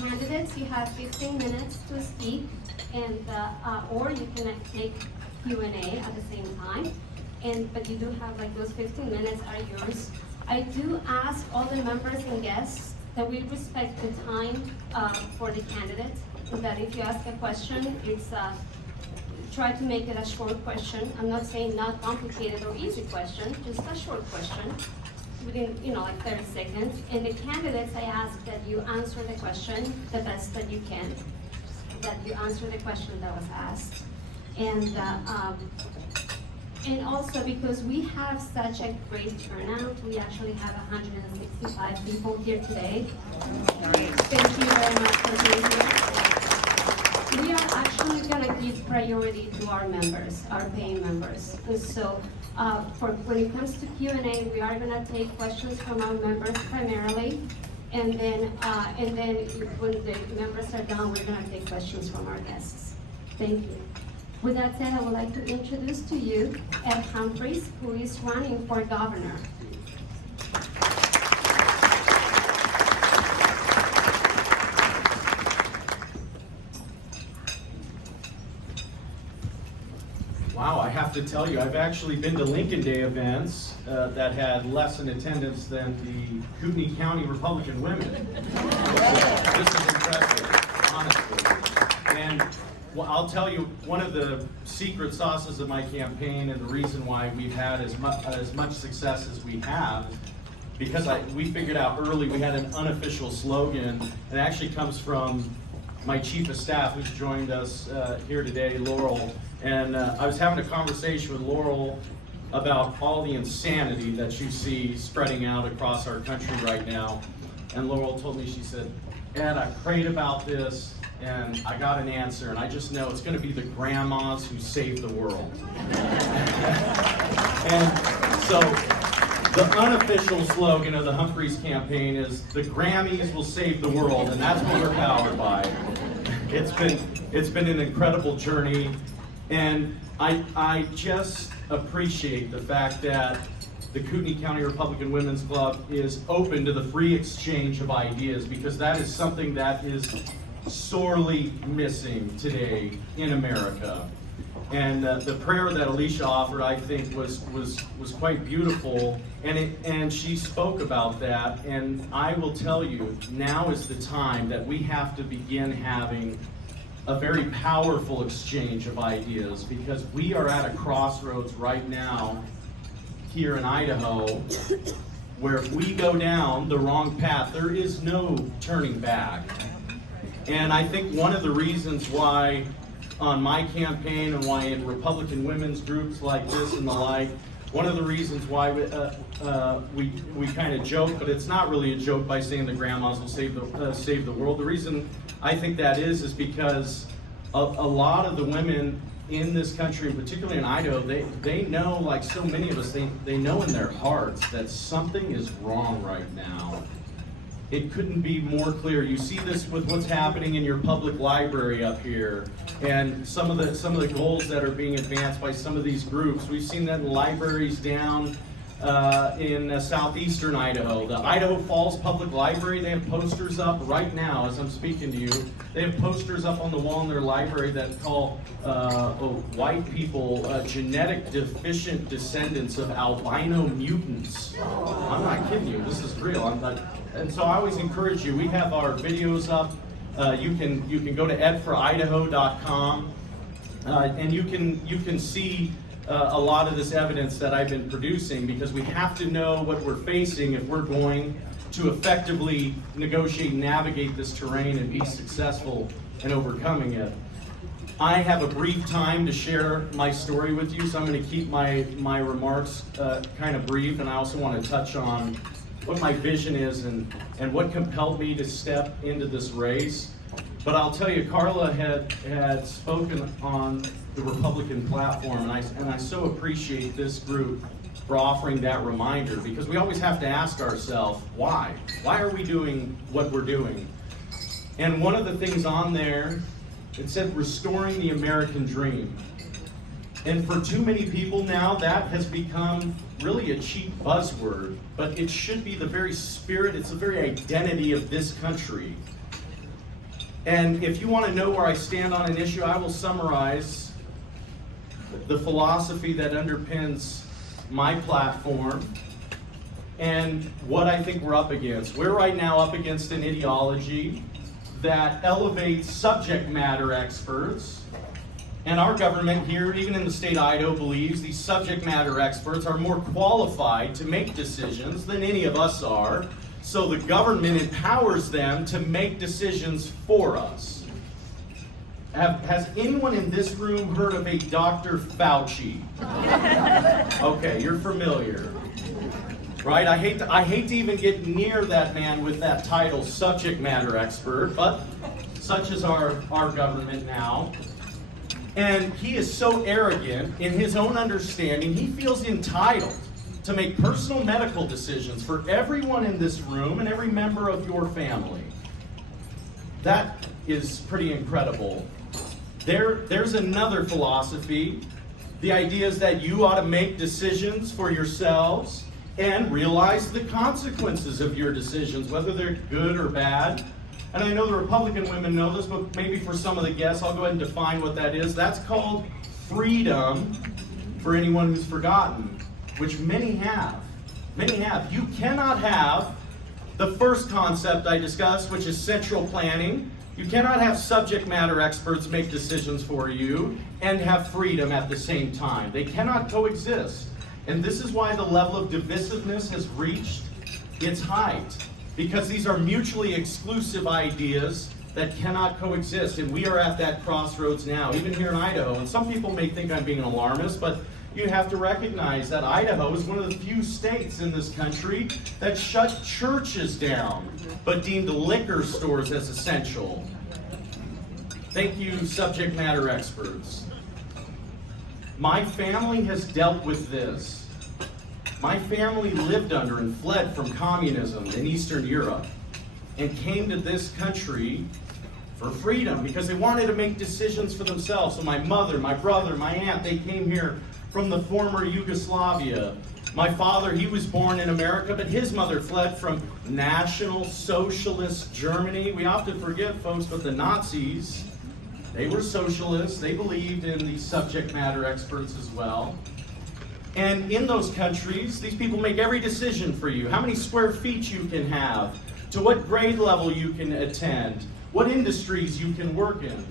candidates, you have 15 minutes to speak, and or you can take Q&A at the same time. But you do have like those 15 minutes are yours. I do ask all the members and guests that we respect the time for the candidate. That if you ask a question, it's try to make it a short question. I'm not saying not complicated or easy question, just a short question within, like 30 seconds. And the candidates, I ask that you answer the question the best that you can, that you answer the question that was asked. And also because we have such a great turnout, we actually have 165 people here today. Thank you very much for being here. We are actually going to give priority to our members, our paying members. And so when it comes to Q&A, we are going to take questions from our members primarily. And then when the members are done, we're going to take questions from our guests. Thank you. With that said, I would like to introduce to you Ed Humphrey, who is running for governor. Wow, I have to tell you, I've actually been to Lincoln Day events that had less in attendance than the Kootenai County Republican Women. This is impressive, honestly. And well, I'll tell you, one of the secret sauces of my campaign and the reason why we've had as much success as we have, because we figured out early we had an unofficial slogan, and it actually comes from my chief of staff who's joined us here today, Laurel. And I was having a conversation with Laurel about all the insanity that you see spreading out across our country right now. And Laurel told me, she said, Ed, I prayed about this, and I got an answer, and I just know it's going to be the grandmas who save the world. And so the unofficial slogan of the Humphreys campaign is the Grammys will save the world, and that's what we're powered by. It's been an incredible journey, and I just appreciate the fact that the Kootenai County Republican Women's Club is open to the free exchange of ideas, because that is something that is sorely missing today in America. And the prayer that Alicia offered, I think, was quite beautiful, and she spoke about that. And I will tell you, now is the time that we have to begin having a very powerful exchange of ideas, because we are at a crossroads right now here in Idaho, where if we go down the wrong path, there is no turning back. And I think one of the reasons why on my campaign and why in Republican women's groups like this and the like, one of the reasons why we kind of joke, but it's not really a joke by saying the grandmas will save the world. The reason I think that is because a lot of the women in this country, and particularly in Idaho, they know, like so many of us, they know in their hearts that something is wrong right now. It couldn't be more clear. You see this with what's happening in your public library up here, and some of the goals that are being advanced by some of these groups. We've seen that in libraries down in southeastern Idaho. The Idaho Falls Public Library, they have posters up right now as I'm speaking to you. They have posters up on the wall in their library that call white people genetic deficient descendants of albino mutants. I'm not kidding you. This is real. And so I always encourage you. We have our videos up. You can go to edforidaho.com and you can see a lot of this evidence that I've been producing, because we have to know what we're facing if we're going to effectively negotiate and navigate this terrain and be successful in overcoming it. I have a brief time to share my story with you, so I'm going to keep my remarks kind of brief, and I also want to touch on what my vision is and what compelled me to step into this race. But I'll tell you, Carla had spoken on the Republican platform, and I so appreciate this group for offering that reminder, because we always have to ask ourselves, why? Why are we doing what we're doing? And one of the things on there, it said restoring the American dream. And for too many people now, that has become really a cheap buzzword, but it should be the very spirit, it's the very identity of this country. And if you want to know where I stand on an issue, I will summarize the philosophy that underpins my platform and what I think we're up against. We're right now up against an ideology that elevates subject matter experts, and our government here, even in the state of Idaho, believes these subject matter experts are more qualified to make decisions than any of us are, so the government empowers them to make decisions for us. Has anyone in this room heard of a Dr. Fauci? Okay, you're familiar. Right? I hate to even get near that man with that title, subject matter expert, but such is our government now. And he is so arrogant in his own understanding, he feels entitled to make personal medical decisions for everyone in this room and every member of your family. That is pretty incredible. There's another philosophy. The idea is that you ought to make decisions for yourselves and realize the consequences of your decisions, whether they're good or bad. And I know the Republican women know this, but maybe for some of the guests, I'll go ahead and define what that is. That's called freedom, for anyone who's forgotten, which many have. Many have. You cannot have the first concept I discussed, which is central planning. You cannot have subject matter experts make decisions for you and have freedom at the same time. They cannot coexist. And this is why the level of divisiveness has reached its height, because these are mutually exclusive ideas that cannot coexist. And we are at that crossroads now, even here in Idaho. And some people may think I'm being an alarmist, but you have to recognize that Idaho is one of the few states in this country that shut churches down, but deemed liquor stores as essential. Thank you, subject matter experts. My family has dealt with this. My family lived under and fled from communism in Eastern Europe and came to this country for freedom because they wanted to make decisions for themselves. So my mother, my brother, my aunt, they came here from the former Yugoslavia. My father, he was born in America, but his mother fled from National Socialist Germany. We often forget, folks, but the Nazis, they were socialists. They believed in the subject matter experts as well. And in those countries, these people make every decision for you. How many square feet you can have, to what grade level you can attend, what industries you can work in.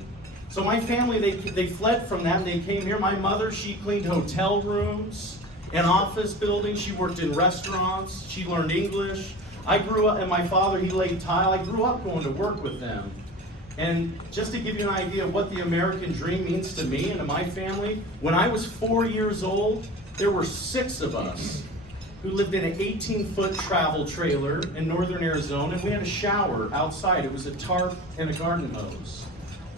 So my family, they fled from that and they came here. My mother, she cleaned hotel rooms and office buildings. She worked in restaurants. She learned English. I grew up, and my father, he laid tile. I grew up going to work with them. And just to give you an idea of what the American dream means to me and to my family, when I was 4 years old, there were 6 of us who lived in an 18-foot travel trailer in northern Arizona, and we had a shower outside. It was a tarp and a garden hose.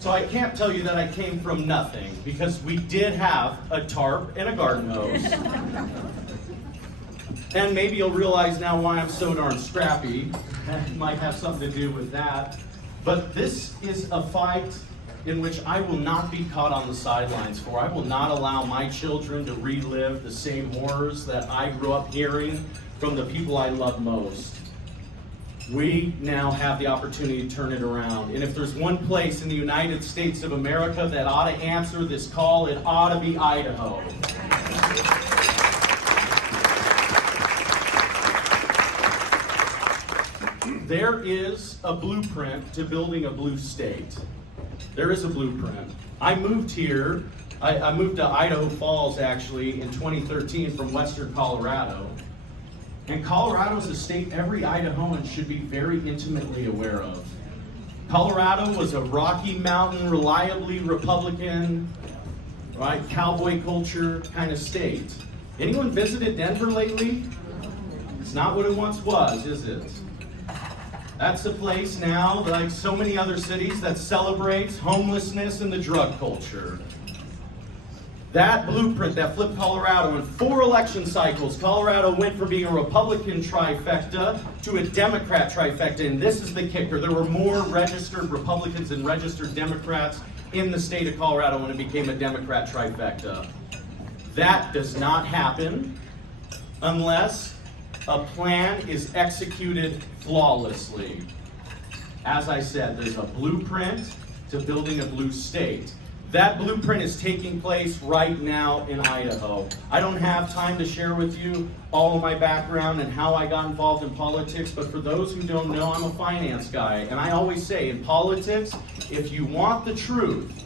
So I can't tell you that I came from nothing, because we did have a tarp and a garden hose. And maybe you'll realize now why I'm so darn scrappy. That might have something to do with that. But this is a fight in which I will not be caught on the sidelines for. I will not allow my children to relive the same horrors that I grew up hearing from the people I love most. We now have the opportunity to turn it around. And if there's one place in the United States of America that ought to answer this call, it ought to be Idaho. There is a blueprint to building a blue state. There is a blueprint. I moved here, I moved to Idaho Falls actually in 2013 from western Colorado. And Colorado is a state every Idahoan should be very intimately aware of. Colorado was a Rocky Mountain, reliably Republican, right, cowboy culture kind of state. Anyone visited Denver lately? It's not what it once was, is it? That's the place now, like so many other cities, that celebrates homelessness and the drug culture. That blueprint that flipped Colorado in 4 election cycles, Colorado went from being a Republican trifecta to a Democrat trifecta, and this is the kicker. There were more registered Republicans than registered Democrats in the state of Colorado when it became a Democrat trifecta. That does not happen unless a plan is executed flawlessly. As I said, there's a blueprint to building a blue state. That blueprint is taking place right now in Idaho. I don't have time to share with you all of my background and how I got involved in politics, but for those who don't know, I'm a finance guy. And I always say, in politics, if you want the truth,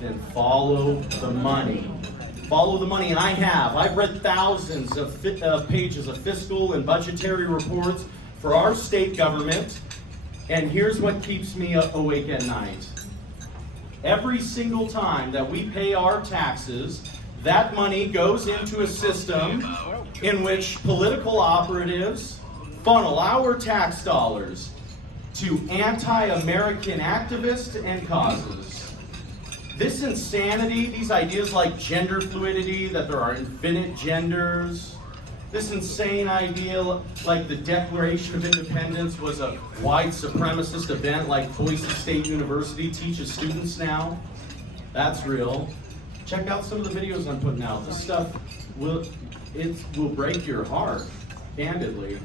then follow the money. Follow the money, and I have. I've read thousands of pages of fiscal and budgetary reports for our state government, and here's what keeps me awake at night. Every single time that we pay our taxes, that money goes into a system in which political operatives funnel our tax dollars to anti-American activists and causes. This insanity, these ideas like gender fluidity, that there are infinite genders, this insane idea like the Declaration of Independence was a white supremacist event like Boise State University teaches students now. That's real. Check out some of the videos I'm putting out. This stuff will break your heart, candidly.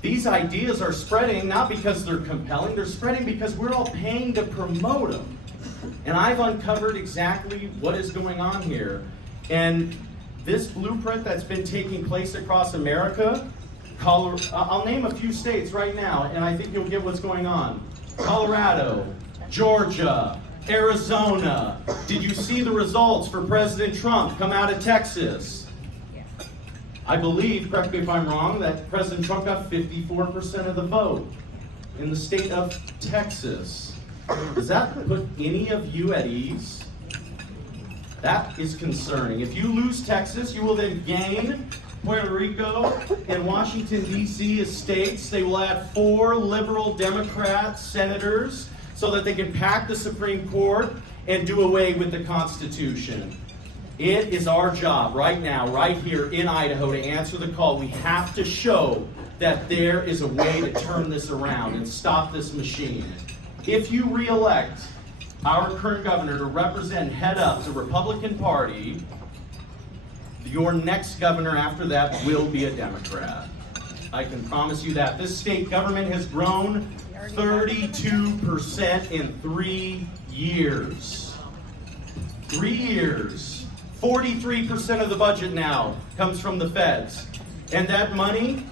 These ideas are spreading not because they're compelling, they're spreading because we're all paying to promote them. And I've uncovered exactly what is going on here. And this blueprint that's been taking place across America, I'll name a few states right now, and I think you'll get what's going on. Colorado, Georgia, Arizona. Did you see the results for President Trump come out of Texas? I believe, correct me if I'm wrong, that President Trump got 54% of the vote in the state of Texas. Does that put any of you at ease? That is concerning. If you lose Texas, you will then gain Puerto Rico and Washington, D.C. as states. They will add 4 liberal Democrat senators so that they can pack the Supreme Court and do away with the Constitution. It is our job right now, right here in Idaho, to answer the call. We have to show that there is a way to turn this around and stop this machine. If you re-elect our current governor to represent, head up the Republican Party, your next governor after that will be a Democrat. I can promise you that. This state government has grown 32% in 3 years. 3 years. 43% of the budget now comes from the feds. And that money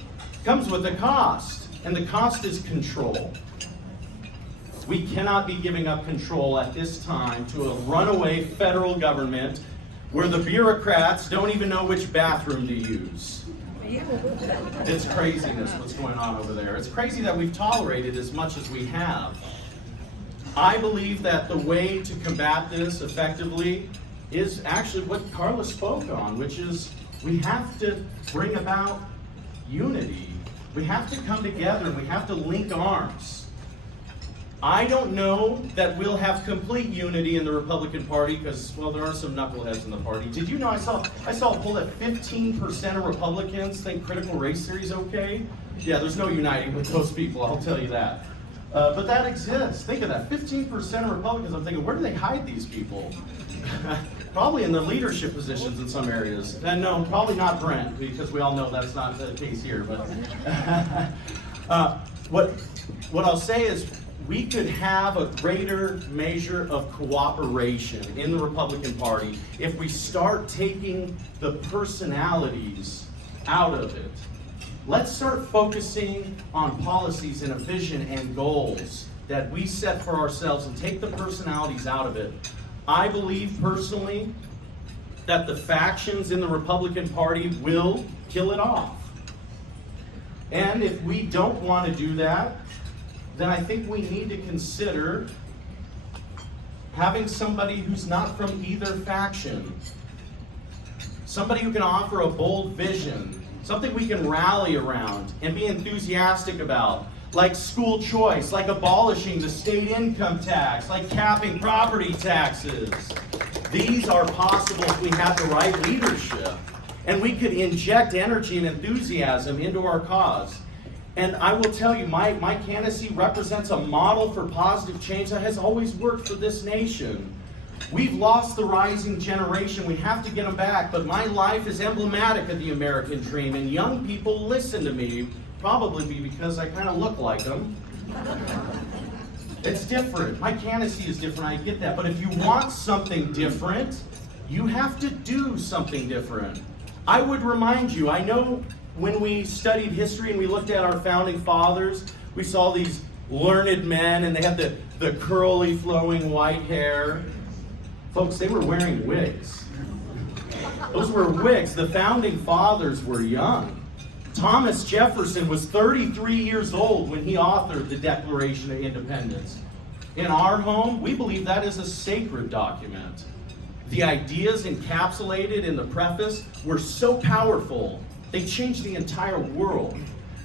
comes with a cost. And the cost is control. We cannot be giving up control at this time to a runaway federal government where the bureaucrats don't even know which bathroom to use. It's craziness what's going on over there. It's crazy that we've tolerated as much as we have. I believe that the way to combat this effectively is actually what Carla spoke on, which is we have to bring about unity. We have to come together and we have to link arms. I don't know that we'll have complete unity in the Republican Party because, well, there are some knuckleheads in the party. Did you know I saw a poll that 15% of Republicans think critical race theory is okay? Yeah, there's no uniting with those people, I'll tell you that. But that exists. Think of that. 15% of Republicans, I'm thinking, where do they hide these people? Probably in the leadership positions in some areas. And no, probably not Brent, because we all know that's not the case here. But what I'll say is, we could have a greater measure of cooperation in the Republican Party if we start taking the personalities out of it. Let's start focusing on policies and a vision and goals that we set for ourselves and take the personalities out of it. I believe personally that the factions in the Republican Party will kill it off. And if we don't want to do that, then I think we need to consider having somebody who's not from either faction. Somebody who can offer a bold vision, something we can rally around and be enthusiastic about, like school choice, like abolishing the state income tax, like capping property taxes. These are possible if we have the right leadership. And we could inject energy and enthusiasm into our cause. And I will tell you, my candidacy represents a model for positive change that has always worked for this nation. We've lost the rising generation. We have to get them back. But my life is emblematic of the American dream. And young people listen to me, probably because I kind of look like them. It's different. My candidacy is different, I get that. But if you want something different, you have to do something different. I would remind you, I know when we studied history and we looked at our founding fathers, we saw these learned men and they had the curly flowing white hair. Folks, they were wearing wigs. Those were wigs. The founding fathers were young. Thomas Jefferson was 33 years old when he authored the Declaration of Independence. In our home, we believe that is a sacred document. The ideas encapsulated in the preface were so powerful, they changed the entire world.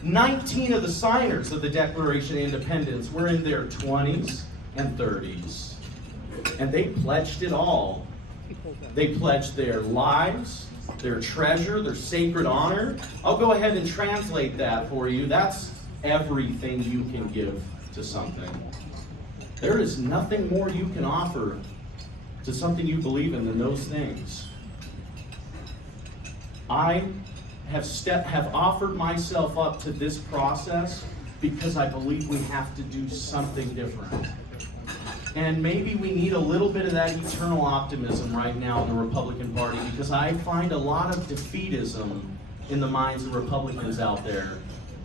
19 of the signers of the Declaration of Independence were in their 20s and 30s. And they pledged it all. They pledged their lives, their treasure, their sacred honor. I'll go ahead and translate that for you. That's everything you can give to something. There is nothing more you can offer to something you believe in than those things. I have offered myself up to this process because I believe we have to do something different. And maybe we need a little bit of that eternal optimism right now in the Republican Party, because I find a lot of defeatism in the minds of Republicans out there.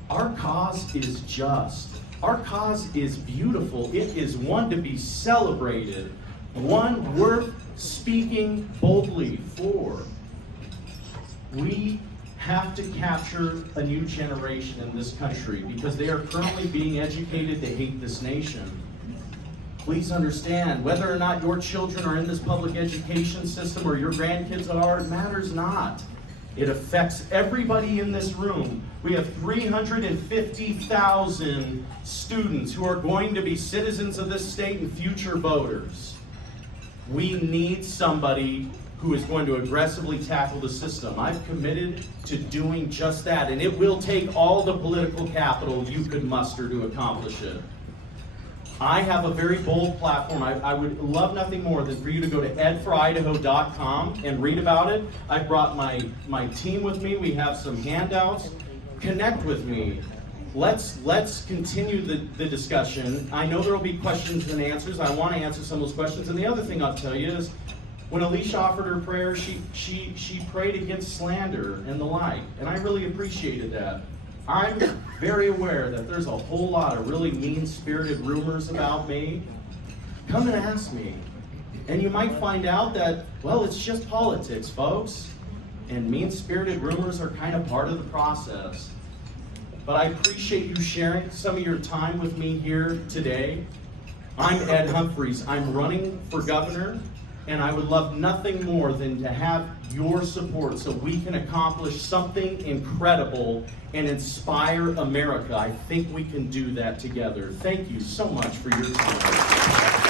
Our cause is just. Our cause is beautiful. It is one to be celebrated, one worth speaking boldly for. We have to capture a new generation in this country because they are currently being educated to hate this nation. Please understand, whether or not your children are in this public education system or your grandkids are, it matters not. It affects everybody in this room. We have 350,000 students who are going to be citizens of this state and future voters. We need somebody who is going to aggressively tackle the system. I've committed to doing just that, and it will take all the political capital you could muster to accomplish it. I have a very bold platform. I would love nothing more than for you to go to edforidaho.com and read about it. I brought my team with me. We have some handouts. Connect with me. Let's continue the discussion. I know there will be questions and answers. I want to answer some of those questions. And the other thing I'll tell you is, when Alicia offered her prayer, she prayed against slander and the like, and I really appreciated that. I'm very aware that there's a whole lot of really mean-spirited rumors about me. Come and ask me. And you might find out that, well, it's just politics, folks. And mean-spirited rumors are kind of part of the process. But I appreciate you sharing some of your time with me here today. I'm Ed Humphreys. I'm running for governor. And I would love nothing more than to have your support so we can accomplish something incredible and inspire America. I think we can do that together. Thank you so much for your time.